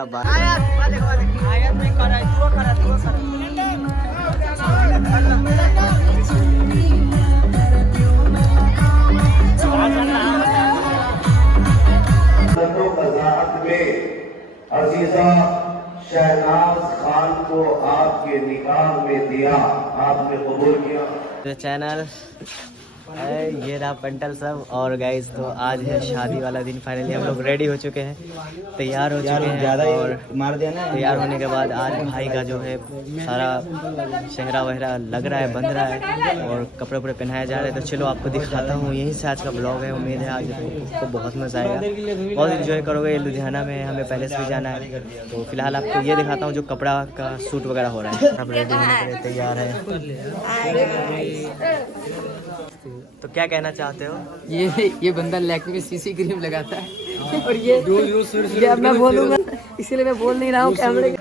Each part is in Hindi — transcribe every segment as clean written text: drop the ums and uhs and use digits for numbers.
क्या बात। अजीजा शहनाज खान को आपके निकाह में दिया, आपने कबूल किया। चैनल ये रहा पंटल सब। और गाइस तो आज है शादी वाला दिन। फाइनली हम लोग रेडी हो चुके हैं, तैयार हो चुके हैं। और मार देना तैयार होने के बाद आज भाई का जो है सारा चेहरा वगैरह लग रहा है, बंध रहा है और कपड़े वपड़े पहनाए जा रहे हैं। तो चलो आपको दिखाता हूँ। यहीं से आज का ब्लॉग है। उम्मीद है आज आपको बहुत मज़ा आएगा, बहुत इन्जॉय करोगे। लुधियाना में हमें पैलेस भी जाना है, तो फिलहाल आपको ये दिखाता हूँ जो कपड़ा का शूट वगैरह हो रहा है। सब रेडी होने के लिए तैयार है। तो क्या कहना चाहते हो? ये बंदा लैक्मे में सीसी क्रीम लगाता है और ये अब मैं बोलूँगा, इसीलिए मैं बोल नहीं रहा हूँ कैमरे।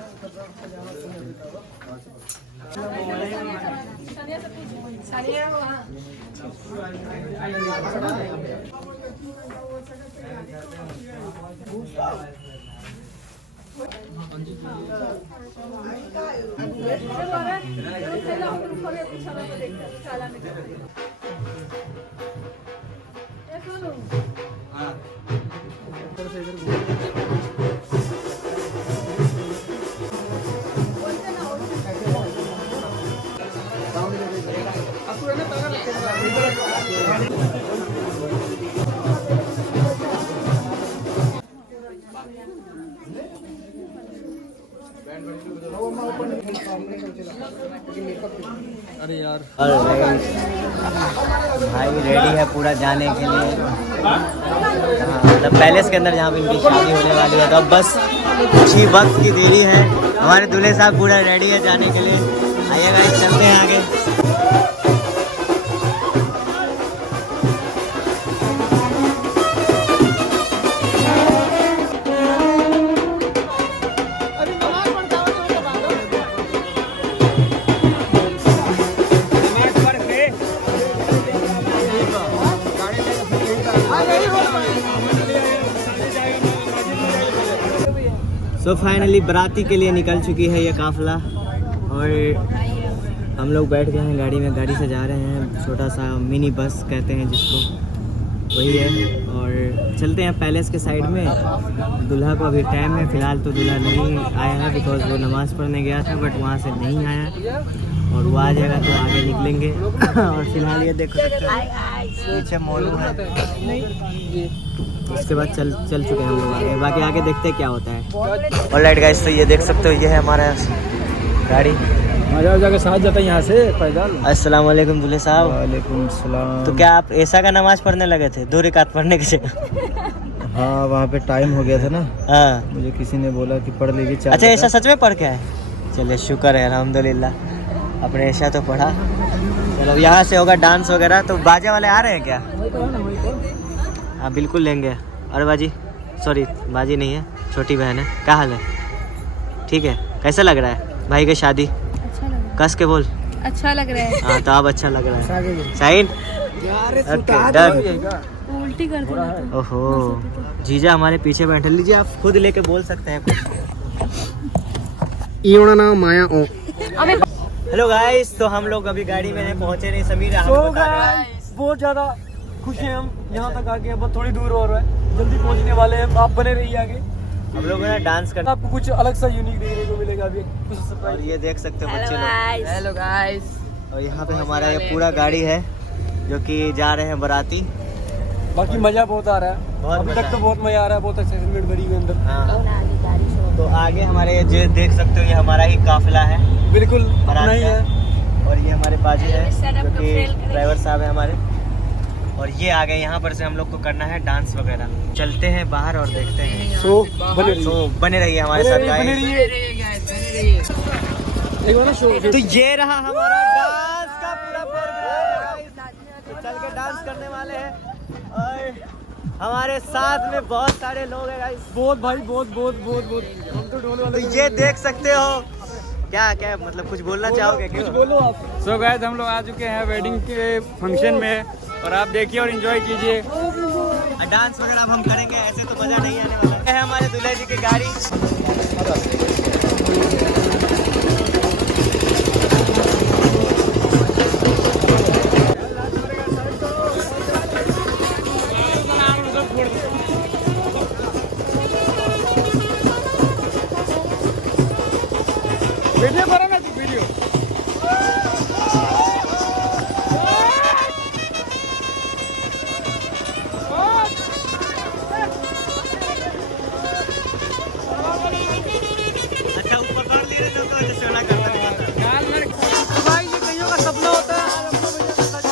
अरे यार भाई रेडी है पूरा जाने के लिए, मतलब पैलेस के अंदर जहाँ पे इनकी शादी होने वाली है। तो अब बस कुछ ही वक्त की देरी है। हमारे दूल्हे साहब पूरा रेडी है जाने के लिए। आइए गाइस चलते हैं आगे। तो फाइनली बाराती के लिए निकल चुकी है ये काफ़िला और हम लोग बैठ गए हैं गाड़ी में। गाड़ी से जा रहे हैं, छोटा सा मिनी बस कहते हैं जिसको, वही है। और चलते हैं पैलेस के साइड में। दूल्हा को अभी टाइम है, फ़िलहाल तो दूल्हा नहीं आया है बिकॉज वो नमाज़ पढ़ने गया था, बट वहाँ से नहीं आया और वो आ जाएगा तो आगे निकलेंगे। और फिलहाल ये देखो पीछे मोनू है। उसके बाद चल चुके हैं हम लोग आगे, बाकी आगे देखते हैं क्या होता है। ऑलराइट गाइस, तो ये देख सकते हो ये है हमारा गाड़ी। जाके साथ जाता है यहाँ से पैदल। अस्सलाम वालेकुम दूल्हे साहब। वालेकुम सलाम। तो क्या आप ऐसा का नमाज पढ़ने लगे थे 2 रकात पढ़ने के जगह? हाँ, वहाँ पे टाइम हो गया था ना। हाँ, मुझे किसी ने बोला कि पढ़ लीजिए 4। अच्छा ऐसा सच में पढ़ के आए? चलिए शुक्र है, अल्हम्दुलिल्लाह। अपने ऐसा तो पढ़ा। चलो यहाँ से होगा डांस वगैरह। तो बाजे वाले आ रहे हैं क्या? हाँ बिल्कुल लेंगे। अरे बाजी, सॉरी बाजी नहीं है, छोटी बहन है। क्या हाल है? ठीक है। कैसा लग रहा है भाई की शादी? अच्छा लग रहा है। कस के बोल। अच्छा लग रहा है। हाँ तो अब अच्छा लग रहा है। साइन उल्टी कर देना। ओहो, जीजा हमारे पीछे बैठे। लीजिए आप खुद लेके बोल सकते हैं कुछ। नाम माया ओ। हेलो गाइस, तो हम लोग अभी गाड़ी में हैं, पहुंचे नहीं। समीर बहुत ज़्यादा खुश हैं हम, यहाँ तक आ गए। अब थोड़ी दूर और है, जल्दी पहुँचने वाले हैं। आप बने रहिए आगे। हम लोग ना डांस करना, आपको कुछ अलग सा यूनिक देखने को मिलेगा अभी कुछ सरप्राइज। और ये देख सकते हो बच्चे लोग। Hello guys. और यहाँ पे हमारा ये पूरा गाड़ी है जो कि जा रहे हैं बाराती। बाकी मजा बहुत आ रहा है, बहुत अभी मजा तक तो बहुत मजा आ रहा है। बहुत एक्साइटमेंट भरी हुई अंदर। हाँ। तो आगे हमारे ये देख सकते हो ये हमारा ही काफिला है, बिल्कुल बारात नहीं का। है। और ये हमारे बाजी है जो कि ड्राइवर साहब है हमारे। और ये आ गए। यहाँ पर से हम लोग को करना है डांस वगैरह। चलते हैं बाहर और देखते हैं। सो बने रहिए हमारे साथ गाइस। एक तो ये रहा हमारा डांस का पूरा प्रोग्राम। तो चल के डांस करने वाले हैं और हमारे साथ में बहुत सारे लोग हैं गाइस। बहुत भाई, बहुत बहुत बहुत बहुत। हम तो ढोल वाले। तो ये देख सकते हो। क्या क्या मतलब कुछ बोलना चाहोगे? कुछ बोलो आप। सो गाइस, हम लोग आ चुके हैं वेडिंग के फंक्शन में और आप देखिए और एंजॉय कीजिए। डांस वगैरह अब हम करेंगे, ऐसे तो मजा नहीं आने वाला है। हमारे दूल्हे जी की गाड़ी। वीडियो करो ना तू, वीडियो। अच्छा ऊपर कर ले रहे तो जैसे वाला करता है। तो भाई ये कईयों का सपना होता है, आज अपना भैया के साथ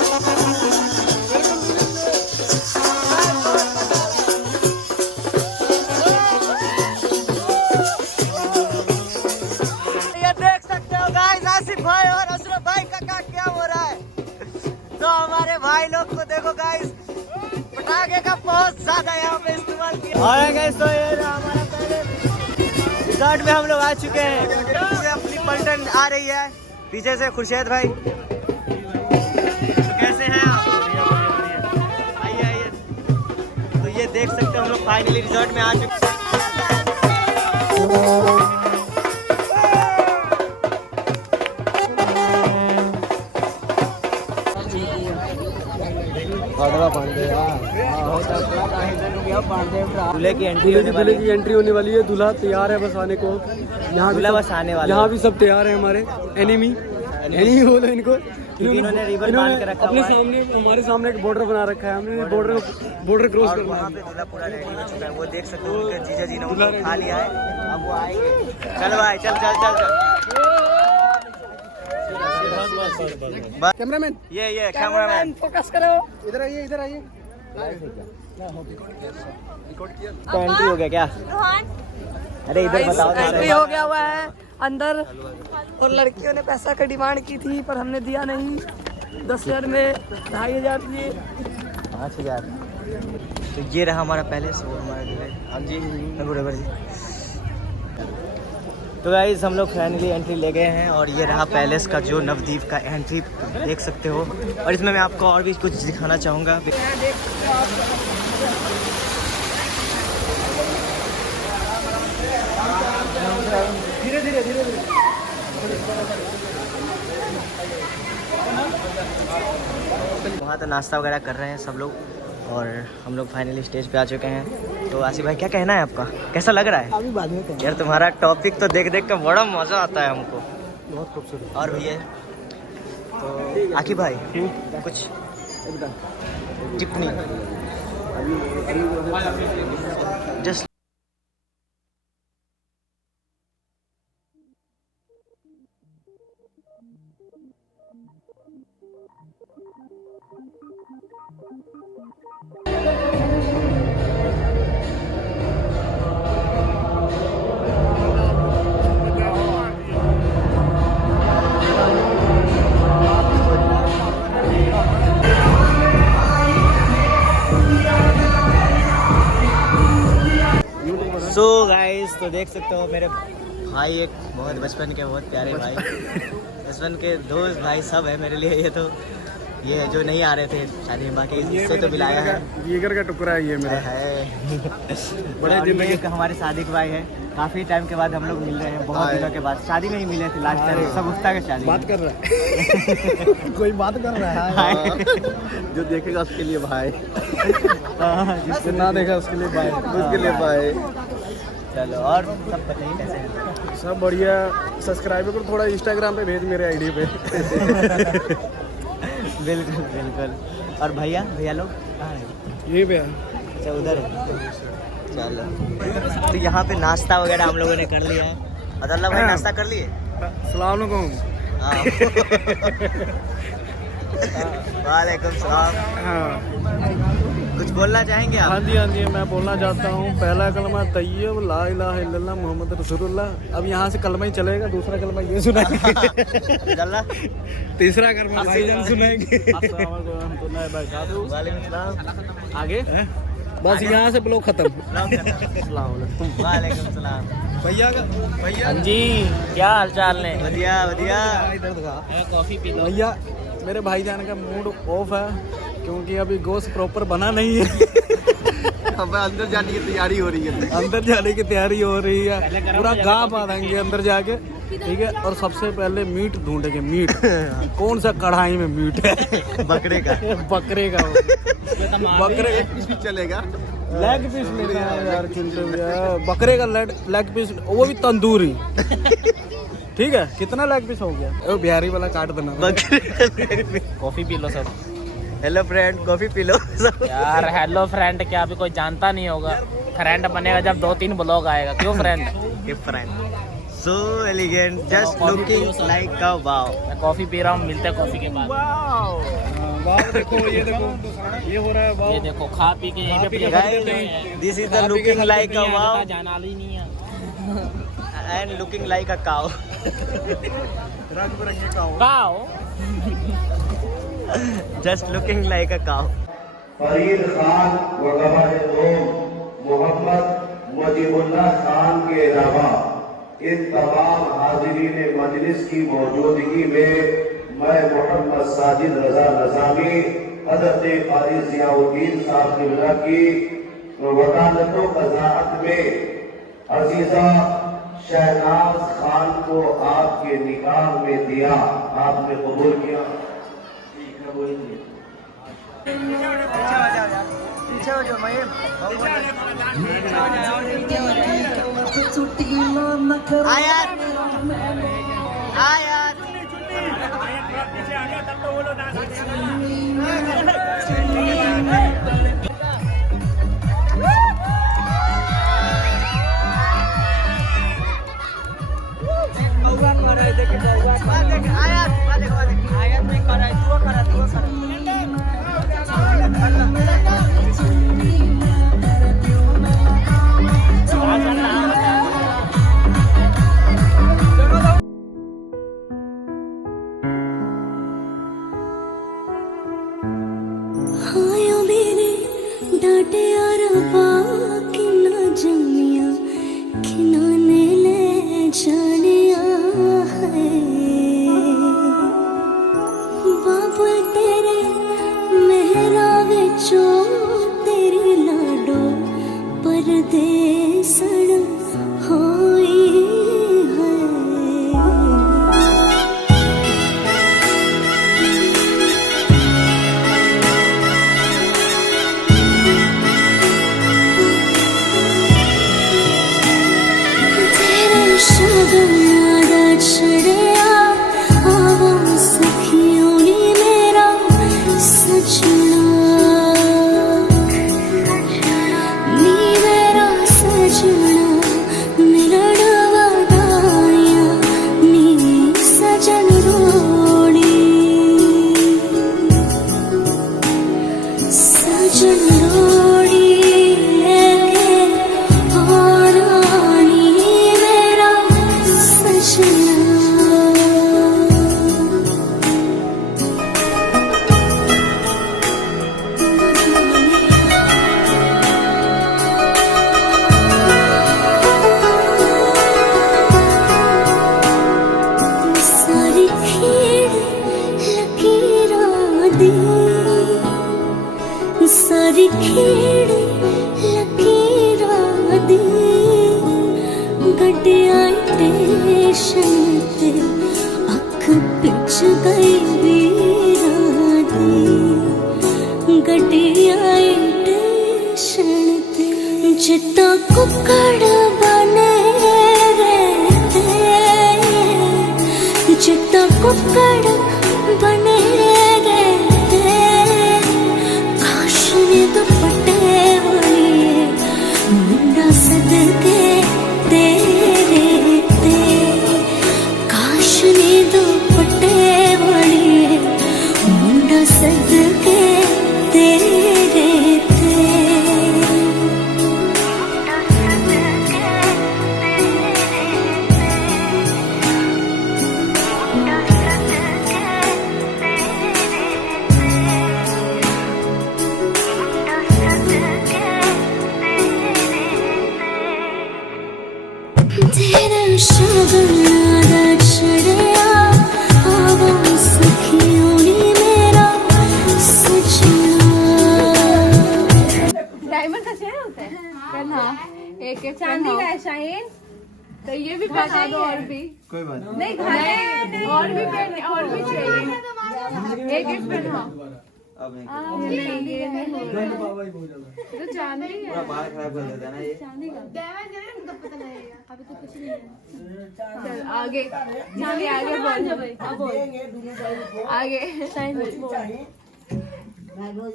ये देख सकते हो गाइस, आसिफ भाई और अशरफ भाई का क्या हो रहा है। तो हमारे भाई लोग को देखो गाइस, पटाखे का बहुत ज्यादा यहाँ पे इस्तेमाल किया। और गाइस तो ये हमारा पहले रिजॉर्ट में हम लोग आ चुके हैं। पूरे अपनी पलटन आ रही है पीछे से। खुर्शीद भाई तो कैसे हैं आप? आइए आइए। तो ये देख सकते हो हम लोग फाइनली रिजॉर्ट में आ चुके हैं। दूल्हे की एंट्री होने वाली है। दूल्हा तैयार है बस आने को। यहाँ दूल्हा बस आने वाला है। यहाँ भी सब तैयार है हमारे एनिमी बोलो इनको। क्योंकि इन्होंने रिबन बांध के रखा अपने हुआ है। सामने, हमारे सामने एक बॉर्डर बना रखा है। हमने बॉर्डर क्रॉस और करना वहाँ पे दूल्हा पूरा रेडी हो चुका है। वो देख सकते हो उनके जीजा जी ने उनको खा लिया है। अब वो आएंगे। चल भाई चल चल चल चल। कैमरामैन ये कैमरामैन फोकस करो। इधर आइए, इधर आइए। तो एंट्री हो गया क्या? अरे इधर बताओ। एंट्री हो गया हुआ है अंदर। और लड़कियों ने पैसा का डिमांड की थी पर हमने दिया नहीं। 10,000 में 2,500 दिए। 5,000। तो ये रहा हमारा पैलेस। वो हमारा दूल्हे। हाँ जी बराबर जी। तो गाइस हम लोग फाइनली एंट्री ले गए हैं और ये रहा पैलेस का जो नवद्वीप का एंट्री देख सकते हो। और इसमें मैं आपको और भी कुछ दिखाना चाहूँगा। धीरे धीरे धीरे धीरे। वहाँ तो नाश्ता वगैरह कर रहे हैं सब लोग और हम लोग फाइनली स्टेज पे आ चुके हैं। तो आसिफ भाई क्या कहना है आपका, कैसा लग रहा है? अभी बाद में यार तुम्हारा टॉपिक तो देख देख कर बड़ा मज़ा आता है हमको। बहुत खूबसूरत। और भैया तो आकिब भाई कुछ टिप्पणी जस्ट। सो गाइस तो देख सकते हो मेरे भाई एक बहुत बचपन के बहुत प्यारे भाई, बचपन के दोस्त भाई सब है मेरे लिए। ये तो ये है जो नहीं आ रहे थे शादी में, बाकी इससे तो मिलाया है। जिगर का टुकड़ा है ये मेरा। है बड़े जिंदगी का हमारे शादी के भाई है। काफी टाइम के बाद हम लोग मिल रहे हैं, बहुत दिनों के बाद। शादी में ही मिले थे लास्ट टाइम, सब उस्ता के शादी। बात कर रहा है कोई बात कर रहा है जो देखेगा उसके लिए भाई, जिसने ना देखा उसके लिए भाई, उसके लिए भाई। चलो और सब बताइए कैसे हैं? सब बढ़िया। सब्सक्राइबर को थोड़ा इंस्टाग्राम पे भेज मेरे आईडी पे। बिल्कुल बिल्कुल। और भैया भैया लोग कहाँ हैं? ये पे अच्छा उधर है। चलो तो यहाँ पे नाश्ता वगैरह हम लोगों ने कर लिया है। अदल्ला भाई नाश्ता कर लिए? सलाम अलैकुम। हाँ। वालेकुम सलाम। हाँ कुछ बोलना चाहेंगे आप? हाँ जी मैं बोलना चाहता हूँ। पहला कलमा तैयब ला इलाहा इल्लल्लाह मोहम्मद रसूलुल्लाह। अब यहाँ से कलमा ही चलेगा, दूसरा कलमा ये सुनाएंगे। अदल्ला तीसरा कलमा भाईजान सुनाएंगे। वालेकुम सलाम। आगे बस यहाँ से ब्लॉग खत्म। वालेकुम सलाम। भैया का भैया जी क्या हाल चाल ने? बढ़िया बढ़िया। कॉफी पी लो भैया। मेरे भाईजान का मूड ऑफ है क्योंकि अभी गोश्त प्रॉपर बना नहीं है। अब अंदर जाने की तैयारी हो रही है। अंदर जाने की तैयारी हो रही है, पूरा गाँव बांधेंगे अंदर जाके, ठीक है। और सबसे पहले मीट ढूंढेंगे, मीट कौन सा कढ़ाई में मीट है, बकरे का। बकरे का, बकरे पीस भी चलेगा। लेग पीस लेना है यार चिंटू भैया, बकरे का लेग पीस, वो भी तंदूरी, ठीक है। कितना लेग पीस हो गया? वो बिहारी वाला काट देना। बकरे कॉफी पी लो सब hello friend, coffee P low सब। यार। हेलो फ्रेंड क्या अभी कोई जानता नहीं होगा, फ्रेंड बनेगा जब 2-3 ब्लॉग आएगा। क्यों friend? So elegant, just looking like a wow. मैं कॉफी पी रहा हूँ, मिलते हैं कॉफी के बाद। वाह देखो, ये देखो, ये हो रहा है वाह। ये देखो खा पी के यहीं पे Guys, this is the looking like a wow जाना ही नहीं है। and looking like a cow. रंग बिरंगे का हो। काओ Just looking like a cow. Farid Khan व गवाह मोहम्मद मुजीबुल्लाह खान के अलावा इन तमाम हाजिरीन मजलिस की मौजूदगी में मैं मोहम्मद साजिद रजा नज़ामी हज़रत क़ाज़ी ज़ियाउद्दीन साहब क़िबला की वकालत व क़ज़ाअत में अजीज़ा शहनाज खान को आपके निकाह में दिया, आपने कबूल किया। डांटे और बाकी ना जानिया खिनाने ले जानिया है बाबा तेरे मेहरा विचों तेरी लाडो परदेसण होई है। शगनादा छड़िया आवा सखियों ने मेरा सजना नी मेरा सजना मेरा डवादाया नी सजन रोड़ी सजन रोड़ी सारी खेड़ लकीरा दी गड्डिया स्टेशन ते अख पिच गई वीरा दी गड्डिया स्टेशन ते जितना कुकड़ बने रहते जितना कुकड़ बने दुपट्टे वाली मुंडा सदके तेरे ते काश ने दुपट्टे वाली मुंडा सदके तेरे ते। है चांदी का है शाहीन तो ये भी पहना दो और भी कोई बात नहीं नहीं और भी पहने और भी चाहिए एक एक पहनाओ अब नहीं नहीं ये नहीं हो रहा तो चांदी है बाहर खराब कर देता है ना ये चांदी का अभी तो कुछ नहीं है चल आगे चांदी आगे बोल आगे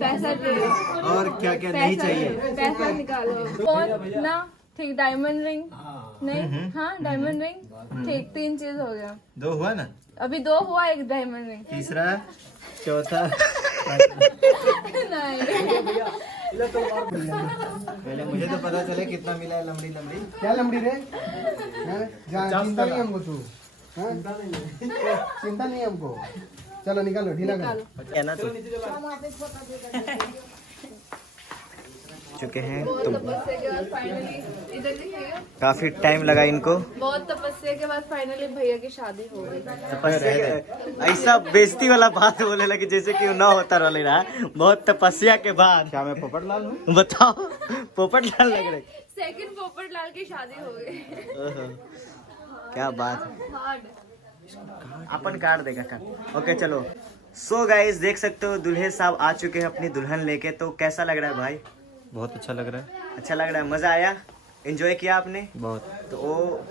पैसा दे और क्या क्या नहीं चाहिए पैसा निकालो फोन ना ठीक डायमंड रिंग नहीं हाँ डायमंड रिंग ठीक 3 चीज हो गया 2 हुआ ना अभी 2 हुआ एक डायमंड रिंग तीसरा चौथा नहीं पहले मुझे तो पता चले कितना मिला है लंबी लंबी क्या लंबी रे चिंता नहीं हमको तू चिंता नहीं हमको चलो निकालो ढीला करो क्या ना तो चुके हैं तो तपस्या के बाद फाइनली इधर देखिए काफी टाइम लगा इनको बहुत तपस्या के बाद फाइनली भैया की शादी हो गई ऐसा बेइज्जती वाला बात बोले लगे जैसे कि ना होता रहे रहा बहुत तपस्या के बाद क्या मैं पोपट लाल हूँ बताओ पोपट लाल लग रहे सेकंड पोपट लाल की शादी हो गई ओहो, क्या बात है हार्ड अपन काट देगा काट ओके चलो सो गाइस देख सकते हो दूल्हे साहब आ चुके हैं अपनी दुल्हन लेके तो कैसा लग रहा है भाई बहुत अच्छा लग रहा है अच्छा लग रहा है मजा आया एंजॉय किया आपने बहुत तो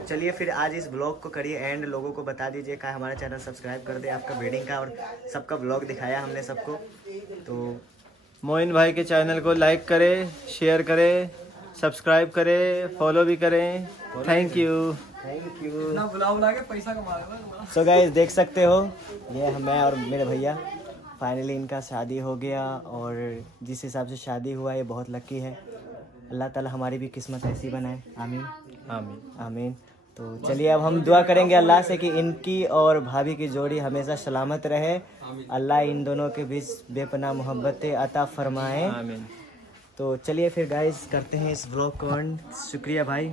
चलिए फिर आज इस ब्लॉग को करिए एंड लोगों को बता दीजिए कि हमारा चैनल सब्सक्राइब कर दे आपका वेडिंग का और सबका ब्लॉग दिखाया हमने सबको तो मोइन भाई के चैनल को लाइक करें शेयर करें सब्सक्राइब करें फॉलो भी करें थैंक यू सो गाइस देख सकते हो ये मैं और मेरे भैया फाइनली इनका शादी हो गया और जिस हिसाब से शादी हुआ ये बहुत लकी है अल्लाह ताला हमारी भी किस्मत ऐसी बनाए आमीन आमीन आमीन तो चलिए अब हम दुआ करेंगे अल्लाह से कि इनकी और भाभी की जोड़ी हमेशा सलामत रहे अल्लाह इन दोनों के बीच बेपनाह मोहब्बतें अता फरमाए आमीन तो चलिए फिर गाइस करते हैं इस ब्लॉग को एंड शुक्रिया भाई